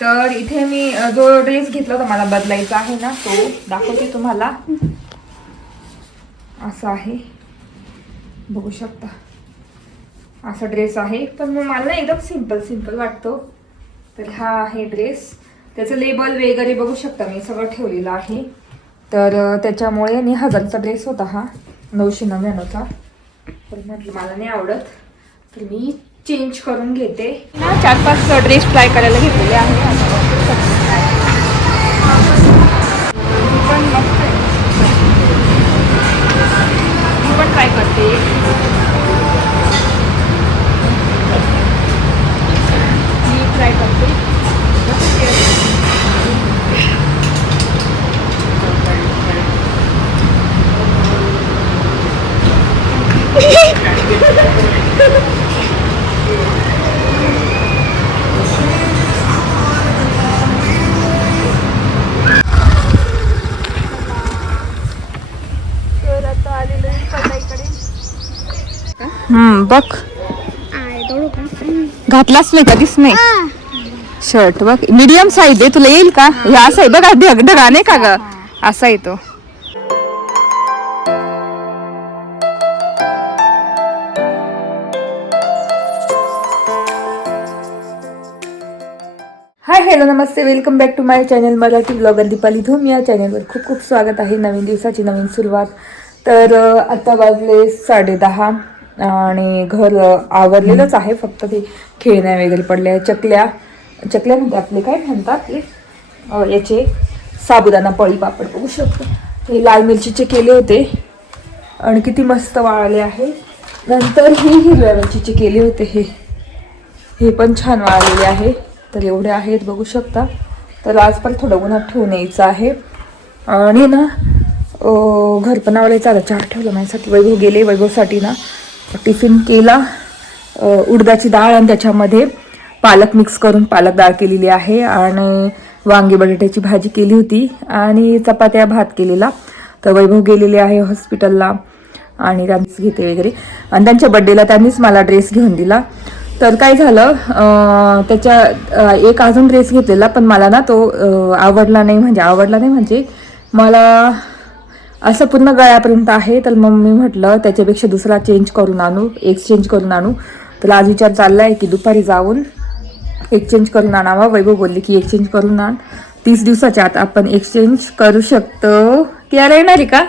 तर इथे मी जो ड्रेस घेतला होता मला बदलायचा आहे ना, तो दाखवते तुम्हाला. असा आहे, बघू शकता. असा ड्रेस आहे, पण मग मला एकदम सिंपल वाटतो. तर हा आहे ड्रेस. त्याचं लेबल वगैरे बघू शकता, मी सगळं ठेवलेलं आहे. तर त्याच्यामुळे आणि 1000चा ड्रेस होता हा, 999चा. तर म्हटलं मला नाही आवडत, तर मी चेंज करून घेते ना. 4-5 ड्रेस ट्राय करायला घेतलेले आहे. पण मस्त आहे, मी पण ट्राय करते. ट्राय करते. बघ घातलाच नाही कधीच नाही शर्ट. बघ मीडियम साईज आहे, तुला येईल का? हे असं आहे बघा, ढगा नाही का ग, असा आहे तो. हाय हॅलो नमस्ते, welcome back to my channel Marathi blogger Deepali Dhoom. या चॅनलवर खूप खूप स्वागत आहे. नवीन दिवसाची नवीन सुरुवात. तर आता वाजले 10:30 आणि घर आवरलेलंच आहे. फक्त ते खेळण्या वगैरे पडल्या. चकल्या म्हणजे आपले काय म्हणतात याचे साबुदाणा पळी पापड बघू शकतो. हे लाल मिरचीचे केले होते आणि किती मस्त वाळले आहे. नंतर ही हिरव्या मिरचीचे केले होते, हे पण छान वाळलेले आहे. तर एवढे आहेत बघू शकता. तर आज पण थोडं उन्हात ठेवून यायचं आहे. आणि ना घर पण आवडायचं. आता चहा ठेवलं माझ्यासाठी. वैभव गेले, वैभवसाठी ना टिफिन केला. उडदाची डाळ आणि त्याच्यामध्ये पालक मिक्स करून पालक डाळ केलेली आहे आणि वांगी बटाट्याची भाजी केली होती आणि चपात्या भात केलेला. तर वैभव गेलेले आहे हॉस्पिटलला आणि त्यांनीच घेते वगैरे. आणि त्यांच्या बड्डेला त्यांनीच मला ड्रेस घेऊन दिला. तर काय झालं, त्याच्या एक अजून ड्रेस घेतलेला, पण मला ना तो आवडला नाही म्हणजे मला असं पूर्ण गळ्यापर्यंत आहे. तर मग मी म्हटलं त्याच्यापेक्षा दुसरा एक्सचेंज करून आणू. तर आज विचार चालला आहे की दुपारी जाऊन एक्सचेंज करून आणावा. वैभव बोलले की एक्सचेंज करून आण, 30 दिवसाच्या आत आपण एक्सचेंज करू शकतो. त्याला येणार आहे का?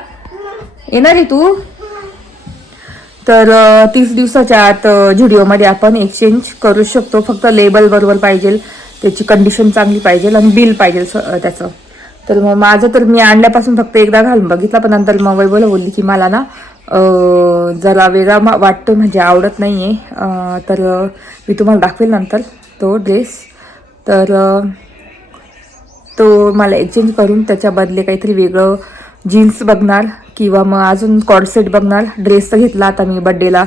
येणार आहे तू? तर 30 दिवसाच्या आत झुडिओमध्ये आपण एक्सचेंज करू शकतो. फक्त लेबल बरोबर पाहिजे, त्याची कंडिशन चांगली पाहिजे आणि बिल पाहिजे त्याचं. तर मग माझं तर मी आणल्यापासून फक्त एकदा घालून बघितला, पण नंतर मग वैभवला बोलली की मला ना जरा वेगळा वाटतो, म्हणजे आवडत नाही आहे. तर मी तुम्हाला दाखवेल नंतर तो ड्रेस. तर तो मला एक्सचेंज करून त्याच्या बदले काहीतरी वेगळं जीन्स बघणार किंवा मग अजून कॉर्डसेट बघणार. ड्रेस तर घेतला आता मी बड्डेला,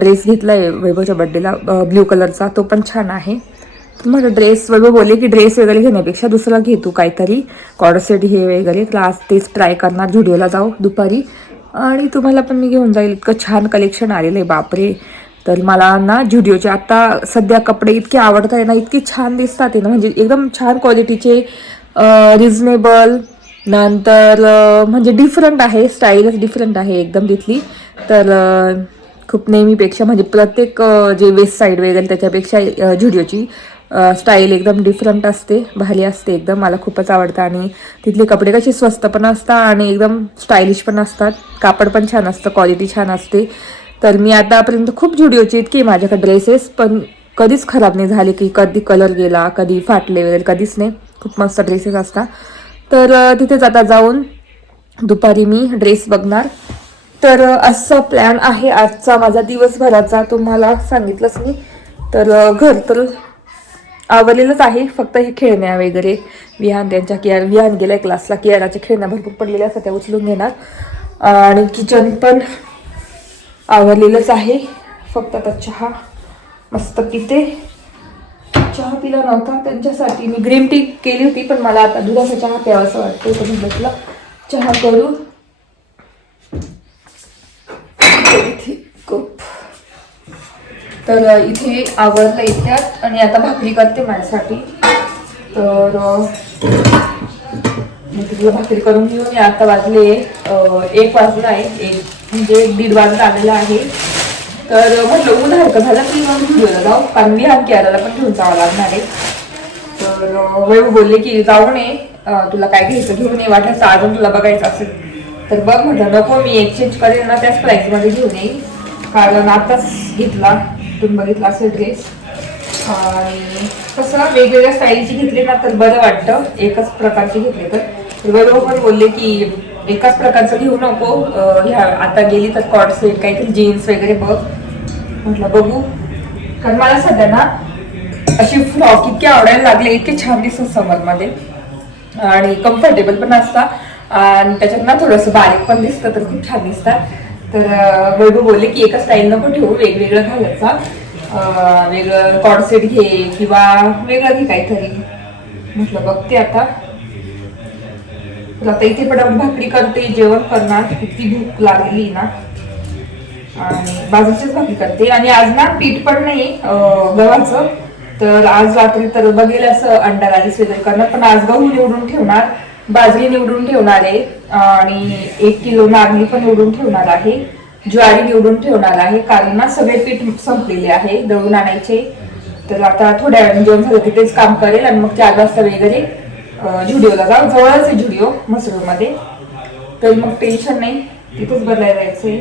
ड्रेस घेतला आहे वैभवच्या बड्डेला ब्ल्यू कलरचा, तो पण छान आहे. तुम्हाला ड्रेस वैभव बोलले की ड्रेस वगैरे घेण्यापेक्षा दुसरा घे तू काहीतरी कॉर्डसेट हे वगैरे. तर आज तेच ट्राय करणार, झुडिओला जाऊ दुपारी आणि तुम्हाला पण मी घेऊन जाईल. इतकं छान कलेक्शन आलेलं आहे बापरे. तर मला ना झुडिओचे आता सध्या कपडे इतके आवडत आहे ना, इतके छान दिसतात आहे ना, म्हणजे एकदम छान क्वालिटीचे, रिजनेबल. नंतर म्हणजे डिफरंट आहे, स्टाईलच डिफरंट आहे एकदम तिथली. तर खूप नेहमीपेक्षा म्हणजे प्रत्येक जे वेस्ट साईड वगैरे त्याच्यापेक्षा झुडिओची स्टाईल एकदम डिफरंट असते, भारी असते एकदम. मला खूपच आवडतं. आणि तिथले कपडे कसे स्वस्त पण असतात आणि एकदम स्टायलिश पण असतात. कापड पण छान असतं, क्वालिटी छान असते. तर मी आतापर्यंत खूप झुडिओचे इतके माझ्याकडे ड्रेसेस, पण कधीच खराब नाही झाले की कधी कलर गेला, कधी फाटले वगैरे, कधीच नाही. खूप मस्त ड्रेसेस असतात. तर तिथेच आता जाऊन दुपारी मी ड्रेस बघणार. तर असा प्लॅन आहे आजचा माझा दिवसभराचा, तुम्हाला सांगितलंच मी. तर घर तर आवरलेलंच आहे, फक्त हे खेळण्या वगैरे विहान विहान गेलाय क्लासला. कियाराच्या खेळण्या भरपूर पडलेल्या असतात, त्या उचलून घेणार. आणि किचन पण आवरलेलंच आहे, फक्त आता चहा मस्त पिते. चहा पिला नव्हता त्यांच्यासाठी, मी ग्रीन टी केली होती, पण मला आता दुधाचा चहा प्यावा असं वाटतं. तर म्हटलं चहा करू. इथे कप. तर इथे आवरलं इतक्यात आणि आता भाकरी करते माझ्यासाठी. तर मी तुला भाकरी करून घेऊन आता वाजले 1 वाजला आहे, 1 म्हणजे 1:30 वाजता आलेला आहे. तर म्हटलं ऊन हलकं झालं की मग व्हिडिओला जाऊ, कारण मी केरळला पण घेऊन जावं लागणार आहे. तर वैभव बोलले की जाऊ नये, तुला काय घ्यायचं घेऊन ये, वाटलं अजून तुला बघायचं असेल तर बघ. म्हटलं नको, मी एक्सचेंज करेन ना त्याच प्राईसमध्ये घेऊन येईल, कारण आताच घेतला, तुम्ही बघितला असेल ड्रेस. आणि कसं वेगवेगळ्या स्टाईलची घेतली ना तर बरं वाटतं, एकच प्रकारची घेतली तर बरोबर. पण बोलले की एकाच प्रकारचं घेऊ नको, ह्या आता गेली तर कॉट सेट काहीतरी जीन्स वगैरे बघ. म्हटलं बघू, कारण मला सध्या ना अशी फ्रॉक इतके आवडायला लागले, इतके छान दिसतात समरमध्ये आणि कम्फर्टेबल पण असतात आणि त्याच्यात ना थोडंसं बारीक पण दिसतं तर खूप छान दिसतात. तर वैभव बोलले की एका स्टाईल नको ठेवू, वेगवेगळं घालायचा, वेगळं कॉर्ड सेट घे किंवा वेगळं घे काहीतरी. म्हटलं बघते आता. आता इथे पण भाकरी करते, जेवण करणार, किती भूक लागली ना, आणि बाजूचीच भाकरी करते. आणि आज ना पीठ पण नाही गव्हाचं, तर आज रात्री तर बघेल असं अंडा राईस वगैरे करणार, पण आज गहू निवडून ठेवणार, बाजरी निवडून ठेवणार आहे आणि 1 किलो नागली पण निवडून ठेवणार आहे, ज्वारी निवडून ठेवणार आहे, कारण ना सगळे पीठ संपलेले आहे, दळून आणायचे. तर आता थोड्या वेळाने जेवण झालं की तेच काम करेल आणि मग 4 वाजता वगैरे झुडिओला जाऊ, जवळच आहे झुडिओ मसरूळमध्ये, तर मग टेन्शन नाही, तिथेच बदलायला जायचंय.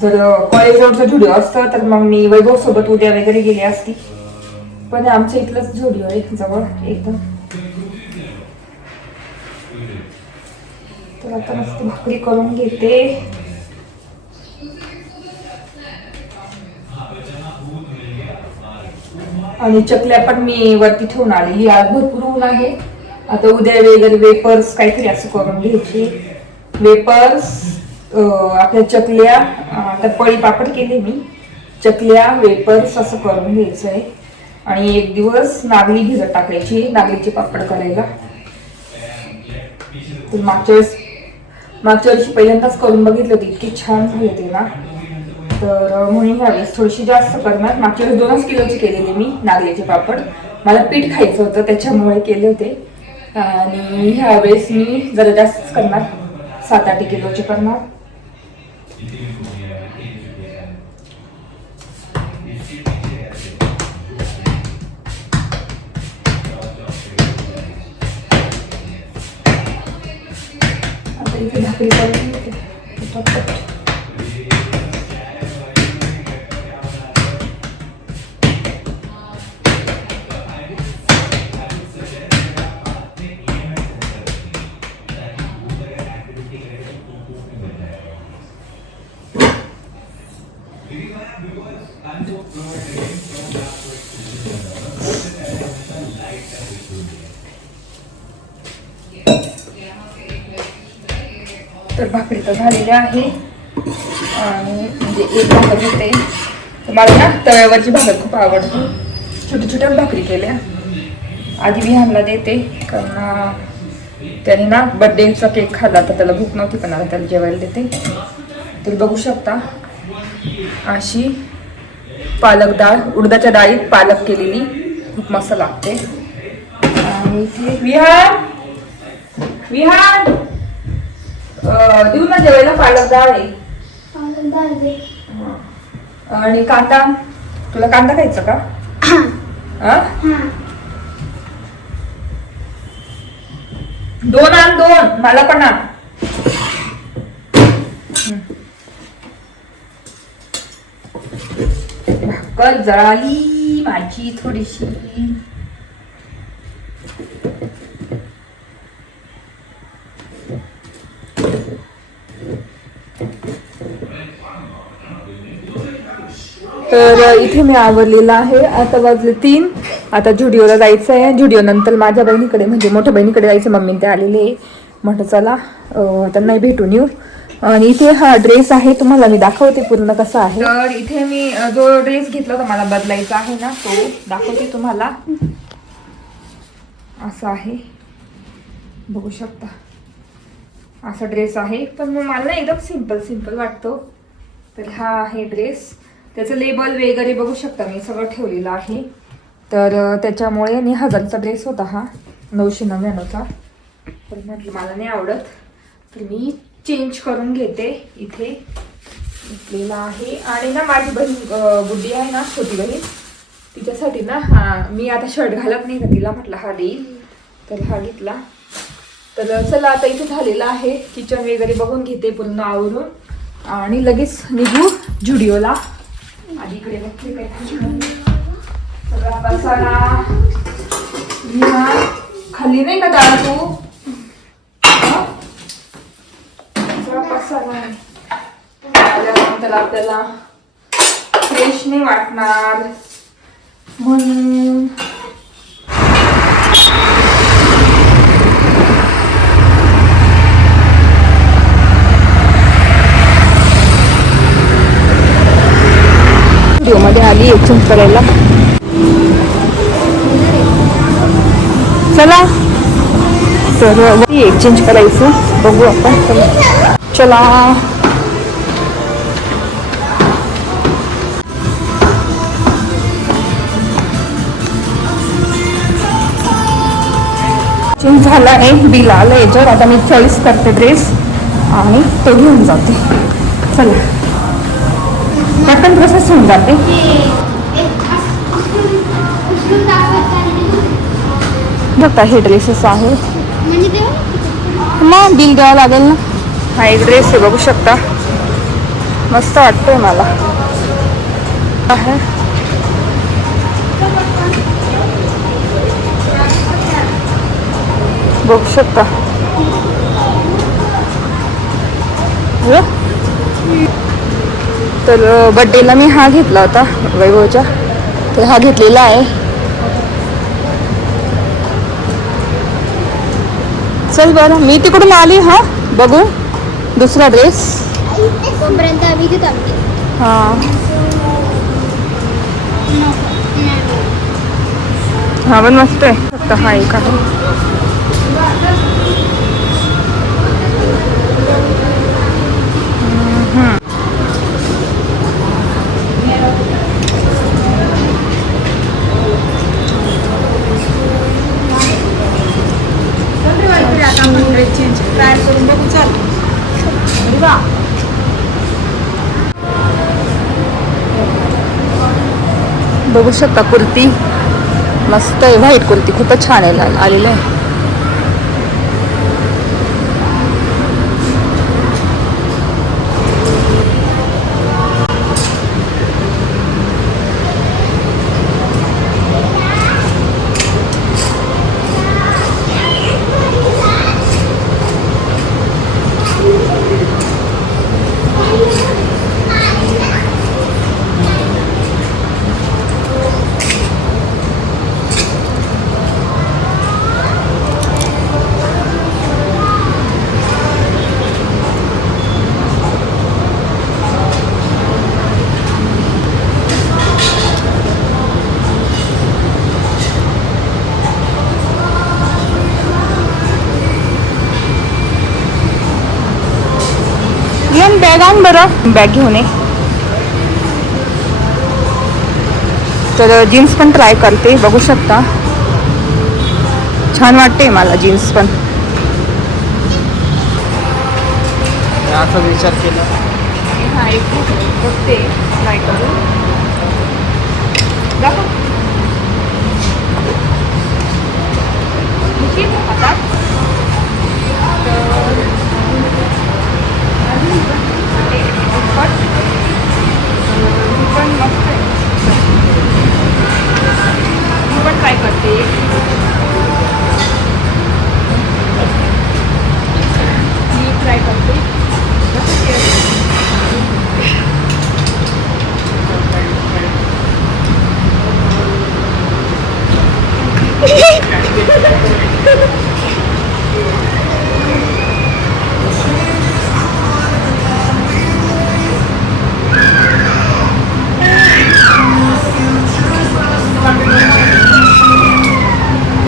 जर कॉलेज रोडचं झुडिओ असतं तर मग मी वैभव सोबत उद्या वगैरे गेली असती, पण आमच्या इथलंच झुडिओ आहे जवळ एकदम. तर आता मस्त भाकरी करून घेते. आणि चकल्या पण मी वरती ठेवून आलेली, आज भरपूर ऊन आहे. आता उद्या वगैरे वेपर्स काहीतरी असं करून घ्यायची, वेपर्स, आपल्या चकल्या, आता पळी पापड केले मी, चकल्या वेपर्स असं करून घ्यायचं आहे. आणि 1 दिवस नागली भिजत टाकायची, नागलीचे पापड करायला. तर मागच्या वर्षी पहिल्यांदाच करून बघितलं होती, इतकी छान झाले ते ना, तर म्हणून ह्यावेळेस थोडीशी जास्त करणार. मागच्या वेळेस 2च किलोचे केलेले मी नागलीचे पापड, मला पीठ खायचं होतं त्याच्यामुळे केले होते. आणि ह्यावेळेस मी जरा जास्तच करणार, 7-8 किलोचे करणार. आता इथे भाकरी करून घेते पटपट. तर भाकरी तर झालेल्या आहे आणि म्हणजे एक भाकर होते. मला ना तव्यावरची भाकर खूप आवडते, छोट्या छोट्या भाकरी केल्या. आधी विहानला देते, कारण त्याने ना बर्थडेचा केक खाल्ला तर त्याला भूक नव्हती, पण आता त्याला जेवायला देते. तर बघू शकता अशी पालक डाळ, उडदाच्या डाळीत पालक केलेली, खूप मस्त लागते. आणि इथे विहान देऊ ना जेवायला, पालक डाळ आहे. आणि कांदा, तुला कांदा खायचा का? दोन आण, 2 मला पण आण. भाकर जळाली माझी थोडीशी. तर इथे मी आवरलेला आहे. आता वाजले 3. आता झुडिओला जायचं आहे. झुडिओ नंतर माझ्या बहिणीकडे म्हणजे मोठ्या बहिणीकडे जायचं. मम्मी ते आलेले आहे, म्हटलं चला त्यांना भेटून येऊ. आणि इथे हा ड्रेस आहे, तुम्हाला मी दाखवते पूर्ण कसा आहे. तर इथे मी जो ड्रेस घेतला होता मला बदलायचा आहे ना, तो दाखवते तुम्हाला. असा आहे, बघू शकता, असा ड्रेस आहे. पण मग मला एकदम सिंपल वाटतो. तर हा आहे ड्रेस. त्याचं लेबल वगैरे बघू शकता, मी सगळं ठेवलेलं आहे. तर त्याच्यामुळे आणि 1000चा ड्रेस होता हा, 999चा. तर म्हटलं मला नाही आवडत, तर मी चेंज करून घेते. इथे घेतलेला आहे. आणि ना माझी बहीण बुड्डी आहे ना, छोटी बहीण, तिच्यासाठी ना मी आता शर्ट घालत नाही का तिला, म्हटलं हा देईल, तर हा घेतला. तर चला आता इथे झालेलं आहे, किचन वगैरे बघून घेते पूर्ण आवरून आणि लगेच निघू जुडिओला. आधी इकडे बघते काय सगळा पसारा खाली नाही का दादा तू, सगळा पसारा आल्यानंतर आपल्याला फ्रेश नाही वाटणार म्हणून मध्ये आली एक्सचेंज करायला. चला तर एक्सचेंज करायचं बघू आपण. चला चेंज झाला आहे, बिल आलं याच्यावर. आता मी चॉईस करते ड्रेस आणि तो घेऊन जाते. चला पटकन प्रोसेस होऊन जाते. बघा हे ड्रेसेस आहेत, मग बिल द्यावं लागेल ना. हा एक ड्रेस आहे बघू शकता, मस्त वाटतोय मला. आहे बघू शकता. तर बड्डेला मी हा घेतला होता वैभवच्या, तर हा घेतलेला आहे. चल बरं मी तिकडून आली. हा बघू दुसरा ड्रेस. हां हा पण मस्त आहे. फक्त हा एक आहे. बघू शकता कुर्ती मस्त आहे, व्हाईट कुर्ती खूपच छान आहे, आलेलं आहे. बॅग आण बरं, बॅग घेऊन ये. तर जीन्स पण ट्राय करते, बघू शकता छान वाटते मला जीन्स पण. असा विचार केला. हा एक बघते ट्राय करू. दाखव हातात. पण मस्त आहे, मी पण ट्राय करते. मी ट्राय करते.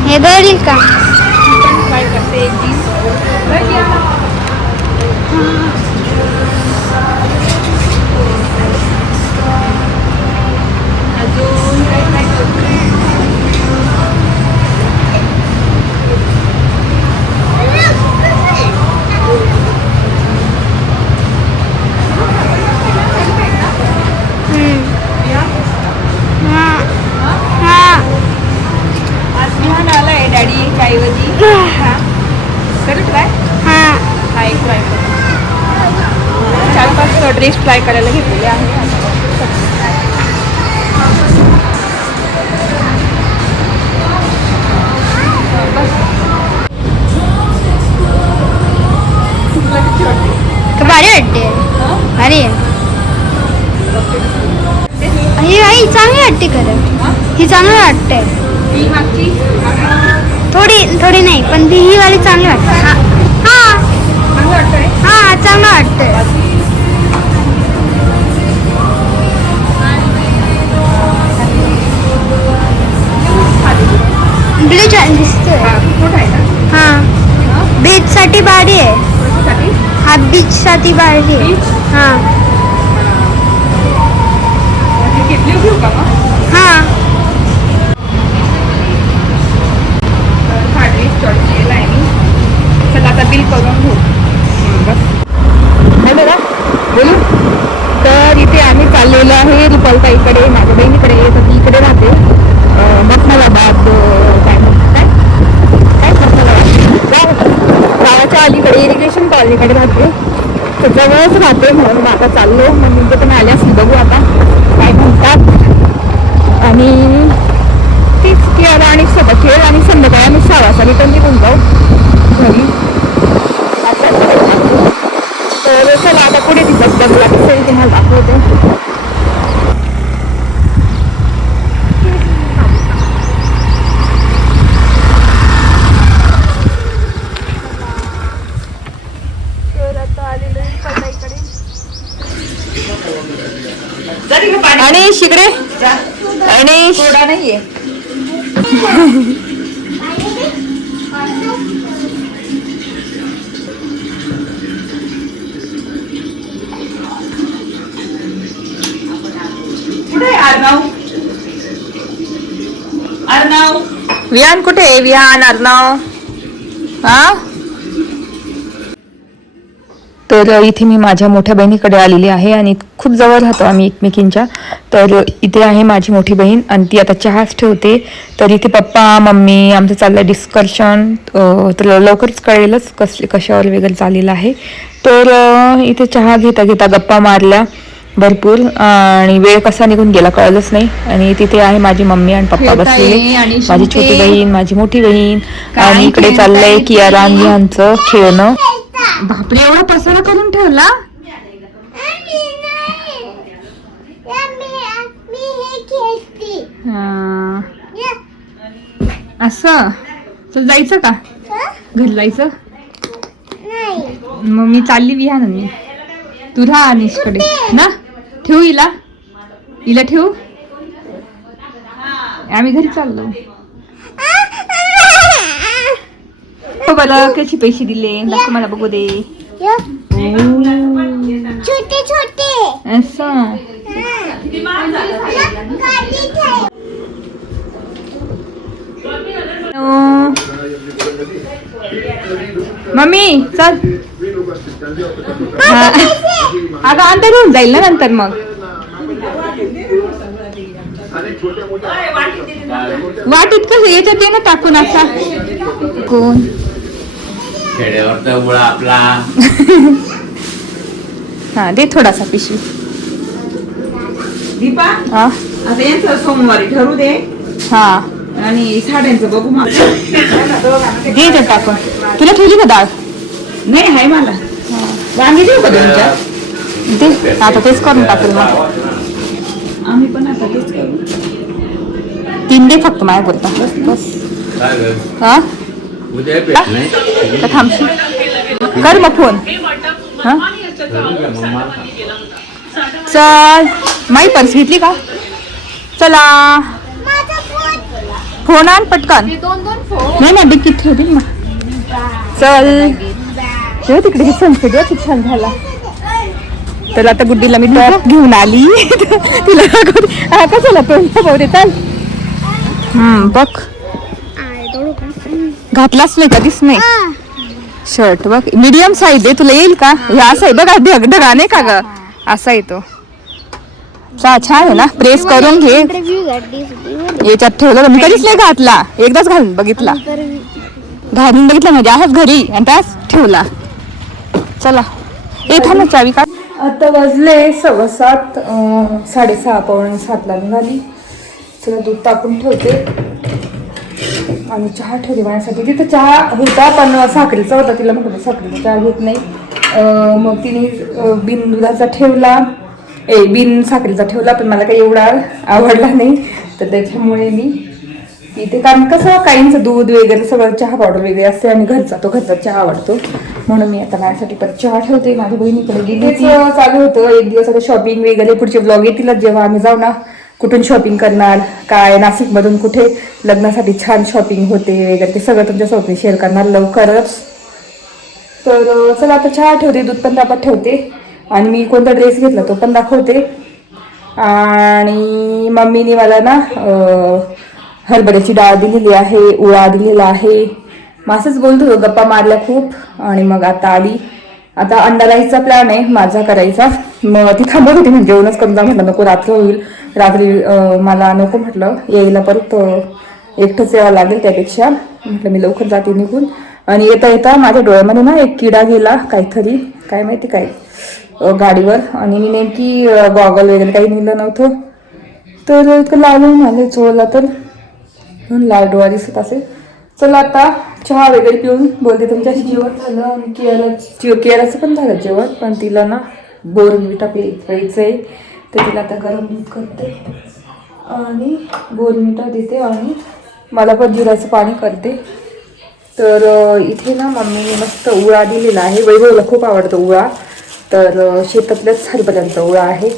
हे बघील का ट्राय करते एक जीन्स. अजून काय ट्राय करते. फिश फ्राय करायला घेतलेले आहे. भारी वाटते. भारी आहे ही चांगली वाटते खरं. ही चांगली वाटते. थोडी नाही पण ही वाली चांगली वाटते. हा चांगलं वाटतंय. ब्लू छान दिसतोय. हा बीच साठी भारी आहे. हा बीच साठी भारी आहे. हा हा चला आता बिल करून घेऊ. बस बघा बोलू. तर इथे आम्ही चाललेलो आहे रुपालताईकडे, माझ्या बहिणीकडे. तर ती इकडे राहते मखमलाबाद, काय गावाच्या अलीकडे इरिगेशन कॉलनीकडे राहते. तर जवळच राहते म्हणून आता चाललो. मग म्हणजे पण आल्यास बघू आता काय म्हणतात. आणि तीच खेळ आणि सोबत खेळ आणि संध्याकाळी आम्ही 6 वाजता रिटर्न निघून जाऊ घरी. तर चला आता पुढे दिसत बघला दिसेल तुम्हाला दाखवते. आणि शिकडे आणि सोडा नाहीये. विहान कुठे आहे? विहान, अर्णव. हा तर इथे मी माझ्या मोठ्या बहिणीकडे आलेली आहे आणि खूप जवळ राहतो आम्ही एकमेकींच्या. तर इथे आहे माझी मोठी बहीण आणि ती आता चहाच ठेवते. तर इथे पप्पा मम्मी आमचं चाललं डिस्कशन. तर लवकरच कळेलच कशावर वगैरे चाललेलं आहे. तर इथे चहा घेता घेता गप्पा मारल्या भरपूर आणि वेळ कसा निघून गेला कळलंच नाही. आणि तिथे आहे माझी मम्मी आणि पप्पा बसलेले, माझी छोटी बहीण, माझी मोठी बहीण. आणि इकडे चाललंय कियारा यांचं खेळणं. बापरे एवढा पसारा करून ठेवला. असं चल जायचं का घरी जायचं. मग मी चालली विहान. मी तू राहा अनिशकडे ना. ठेवू हिला ठेवू. आम्ही घरी चाललो. मला कशी पैसे दिले दाखव मला बघू दे. छोटे छोटे असं मम्मी चल. अगं अंतर होऊन जाईल ना नंतर. मग वाटीत कसं याच्यात दे ना टाकून. असा कोण खेड्यावर आपला. हा दे थोडासा पिशवी. दीपा हा आता यांचं सोमवारी ठरू दे. हा आणि साड्यांचं बघू. दे ते टाकून. तुला ठेवली का डाळ? नाही आहे मला. वांगी देऊ का तुमच्या? दे आता तेच करून टाकेल. मग आम्ही पण आता तेच करू. 3 दे फक्त माझ्या बोलता. बस हा उद्या भेट नाही का थांबशी कर मग फोन. हा चल माई पर्स घेतली का? चला फोन आण पटकन. नाही नाही डिक्कीत ठेवते मग. चल ठेव तिकडे. हे सनसेट खूप छान झाला. तर आता गुड्डीला मी टॉप घेऊन आली. तिला का चला पण बघते. चल बघ घातलाच नाही कधीच नाही शर्ट. बघ मीडियम साईज आहे. तुला येईल का? हे असं आहे बघा. ढगा नाही का ग असा येतो. छान आहे ना. प्रेस करून घे. याच्यात ठेवलं मी कधीच नाही घातला. एकदाच घालून बघितला. घालून बघितला म्हणजे असंच घरी आणि त्याच ठेवला. चला येत ना चावी काढ. आता वाजले 7:15, 6:30 पावणे 7ला निघाली. चला दूध तापून ठेवते आणि चहा ठेवते माझ्यासाठी. तिथं चहा होता पण साखरेचा होता, तिला म्हटलं साखरेचा चहा घेत नाही. मग तिने बिन दुधाचा ठेवला, बिन साखरेचा ठेवला, पण मला काही एवढा आवडला नाही. तर त्याच्यामुळे मी पिते, कारण कसं काहींचं दूध वगैरे सगळं चहा पावडर वेगळे असते आणि घरचा चहा आवडतो. म्हणून मी आता माझ्यासाठी परत चहा ठेवते. माझ्या बहिणीकडे गेली, चालू होतं एक दिवस आता शॉपिंग वगैरे. पुढचे ब्लॉग येतीलच जेव्हा आम्ही जाऊ ना, कुठून शॉपिंग करणार, काय नाशिकमधून कुठे लग्नासाठी छान शॉपिंग होते वगैरे, ते सगळं तुमच्यासोबत शेअर करणार लवकरच. तर चला आता चहा ठेवते, दूध पण तापत ठेवते आणि मी कोणता ड्रेस घेतला तो पण दाखवते. आणि मम्मीने मला ना हरभऱ्याची डाळ दिलेली आहे, उळा दिलेला आहे. असंच बोलत होतो, गप्पा मारल्या खूप. आणि मग आता आली. आता अंडा राईसचा प्लॅन आहे माझा करायचा. मग ती थांबत होती, म्हणजे जेवणच करून जा म्हटलं, नको रात्र होईल. रात्री मला नको म्हटलं, यायला परत एकटंच यावं लागेल, त्यापेक्षा म्हटलं मी लवकर जाते निघून. आणि येता येता माझ्या डोळ्यामध्ये ना एक किडा गेला, काहीतरी काय माहिती काय, गाडीवर. आणि मी नेमकी गॉगल वगैरे काही नेलं नव्हतं, तर इतकं लागून आले चोळला, तर म्हणून लाल डोळा दिसत असेल. चला आता चहा वगैरे पिऊन बोलते तुमच्याशी. जेवण झालं आणि केराचं पण झालं जेवण, पण तिला ना बोर्नविटा प्यायचं आहे, तर तिला आता गरम दूध करते आणि बोर्नविटा देते आणि मला पण जिऱ्याचं पाणी करते. तर इथे ना मम्मीने मस्त उळा दिलेला आहे. वैभवला खूप आवडतो उळा, तर शेतातल्याच हरभऱ्यांचा उळा आहे.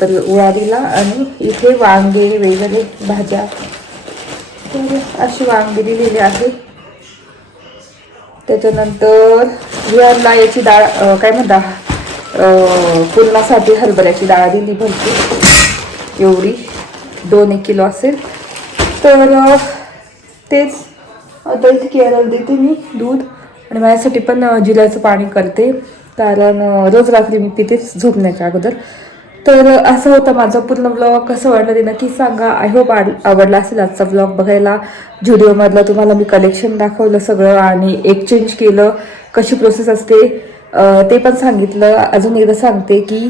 तर उळा दिला आणि इथे वांगे वगैरे भाज्या, तर अशी वांगे दिलेली आहे. त्याच्यानंतर ह्याला याची डाळ काय म्हणता, पुरणासाठी हरभऱ्याची डाळ दिली भरपूर, एवढी 2-1 किलो असेल. तर तेच आता इथे केळाला देते मी दूध आणि माझ्यासाठी पण जिऱ्याचं पाणी करते, कारण रोज रात्री मी पितेच झोपण्याच्या अगोदर. तर असं होतं माझा पूर्ण ब्लॉग. कसं वाटलं ते नक्की सांगा. आय होप आवडला असेल आजचा ब्लॉग बघायला. व्हिडिओमधलं तुम्हाला मी कलेक्शन दाखवलं सगळं आणि एक्सचेंज केलं, कशी प्रोसेस असते ते पण सांगितलं. अजून एकदा सांगते की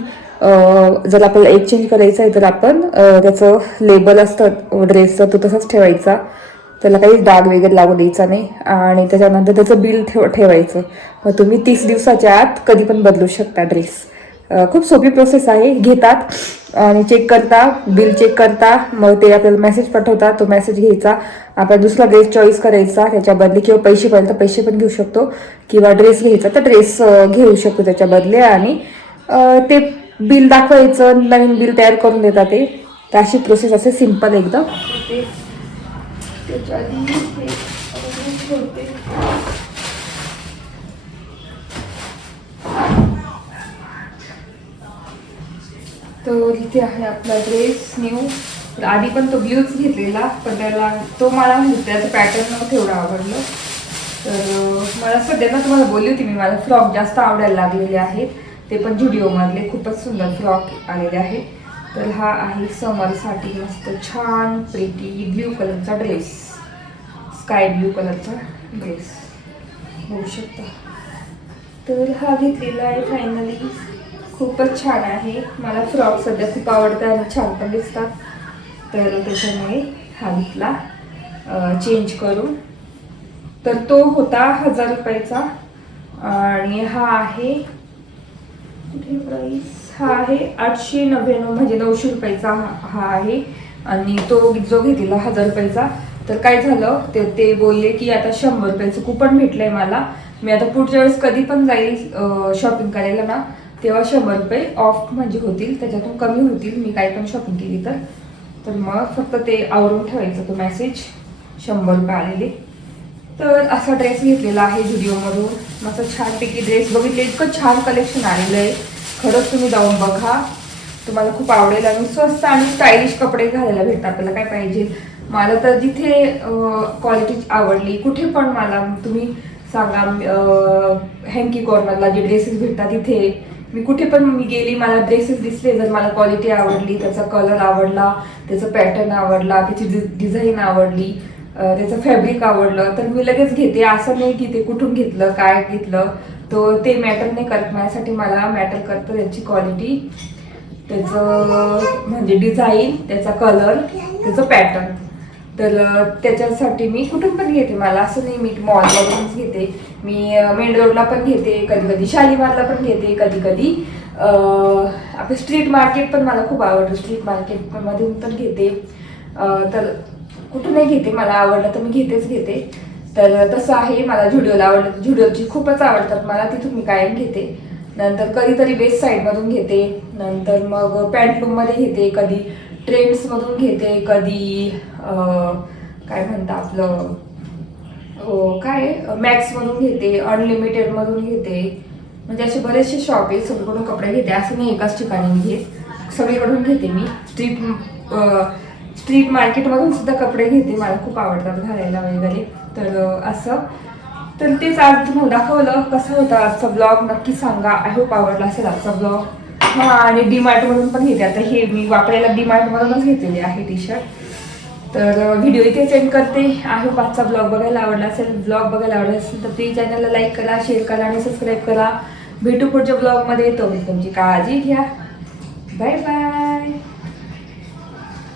जर आपल्याला एक्सचेंज करायचं आहे तर आपण त्याचं लेबल असतं ड्रेसचं, तो तसाच ठेवायचा, त्याला काही डाग वगैरे लागू द्यायचा नाही. आणि त्याच्यानंतर त्याचं बिल ठेवायचं. मग तुम्ही 30 दिवसाच्या आत कधी पण बदलू शकता ड्रेस. खूप सोपी प्रोसेस आहे. घेतात आणि चेक करता, बिल चेक करता, मग ते आपल्याला मेसेज पाठवतात, तो मेसेज घ्यायचा, आपला दुसरा ड्रेस चॉईस करायचा त्याच्या बदले, किंवा पैसे पाहिजे तर पैसे पण घेऊ शकतो, किंवा ड्रेस घ्यायचा तर ड्रेस घेऊ शकतो त्याच्या बदले. आणि ते बिल दाखवायचं, नवीन बिल तयार करून देतात ते. तर अशी प्रोसेस असे सिम्पल एकदम. त्याच्या आधी तर इथे आहे आपला ड्रेस न्यू. आधी पण तो ब्ल्यूच घेतलेला, पण त्याला तो मला त्याचं पॅटर्न नव्हतं एवढं आवडलं. तर मला सध्या ना तुम्हाला बोलली होती मी, मला फ्रॉक जास्त आवडायला लागलेले आहेत, ते पण जुडिओमधले खूपच सुंदर फ्रॉक आलेले आहेत. तर हा आहे समरसाठी मस्त छान प्रिटी ब्ल्यू कलरचा ड्रेस, स्काय ब्ल्यू कलरचा ड्रेस बघू शकता. तर हा घेतलेला आहे फायनली, खूपच छान आहे. मला फ्रॉक सध्या खूप आवडतात आणि छान पण दिसतात, तर त्याच्यामुळे हा घेतला चेंज करून. तर तो होता 1000 रुपयाचा आणि हा आहे कुठे प्राईस, हा आहे 899 म्हणजे 900 रुपयाचा हा आहे. आणि तो जो घेतलेला 1000 रुपयाचा, तर काय झालं ते बोलले की आता 100 रुपयाचं कुपन भेटलंय मला, मी आता पुढच्या वेळेस कधी पण जाईल शॉपिंग करायला ना, तेव्हा 100 रुपये ऑफ म्हणजे होतील, त्याच्यातून कमी होतील मी काय पण शॉपिंग केली तर मग फक्त ते आवरून ठेवायचं तो मेसेज 100 रुपये आलेले. तर असा ड्रेस घेतलेला आहे जुडिओमधून, मस्त छानपैकी ड्रेस बघितले, इतकं छान कलेक्शन आलेलं आहे. खरंच तुम्ही जाऊन बघा, तुम्हाला खूप आवडेल. आणि स्वस्त आणि स्टायलिश कपडे घालायला भेटतात, आपल्याला काय पाहिजे. मला तर जिथे क्वालिटी आवडली, कुठे पण मला तुम्ही सांगा, हँकी कॉर्नरला जे ड्रेसेस भेटतात तिथे मी कुठे पण मी गेली, मला ड्रेसेस दिसले, जर मला क्वालिटी आवडली, त्याचा कलर आवडला, त्याचा पॅटर्न आवडला, त्याची डिझाईन आवडली, त्याचं फॅब्रिक आवडलं तर मी लगेच घेते. असं नाही की ते कुठून घेतलं काय घेतलं तो ते मॅटर नाही करत माझ्यासाठी. मला मॅटर करतं त्याची क्वालिटी, त्याचं म्हणजे डिझाईन, त्याचा कलर, त्याचं पॅटर्न. तर त्याच्यासाठी मी कुठून पण घेते. मला असं नाही मी मॉलमधूनच घेते, मी मेन रोडला पण घेते, कधी कधी शालीमारला पण घेते, कधी कधी आपलं स्ट्रीट मार्केट पण मला खूप आवडतं, स्ट्रीट मार्केट मधून पण घेते. तर कुठूनही घेते, मला आवडलं तर मी घेते. तर तसं आहे. मला झुडिओला आवडलं, झुडिओची खूपच आवडतात मला, तिथून मी कायम घेते. नंतर कधीतरी बेस्ट साईडमधून घेते, नंतर मग पॅन्टलूममध्ये घेते, कधी ट्रेंड्समधून घेते, कधी काय म्हणता आपलं काय मॅक्समधून घेते, अनलिमिटेडमधून घेते. म्हणजे असे बरेचसे शॉप आहे, सगळीकडून कपडे घेते. असं नाही एकाच ठिकाणी मी घेत, सगळीकडून घेते मी. स्ट्रीट मार्केटमधून सुद्धा कपडे घेते, मला खूप आवडतात घालायला वगैरे. तर असं तर तेच आज तुम्हाला दाखवलं. कसा होता आजचा ब्लॉग नक्की सांगा. आय होप आवडला असेल आजचा ब्लॉग. हां, आणि डीमार्टमधून पण घेते. आता हे मी वापरायला डीमार्टमधूनच घेतलेले आहे टी शर्ट. तर व्हिडिओ इथे सेंड करते. आय होप आजचा ब्लॉग बघायला आवडला असेल. ब्लॉग बघायला आवडला असेल तर प्लीज चॅनलला लाईक करा, शेअर करा आणि सबस्क्राईब करा. भेटू पुढच्या ब्लॉगमध्ये. तुमची काळजी घ्या. Bye bye.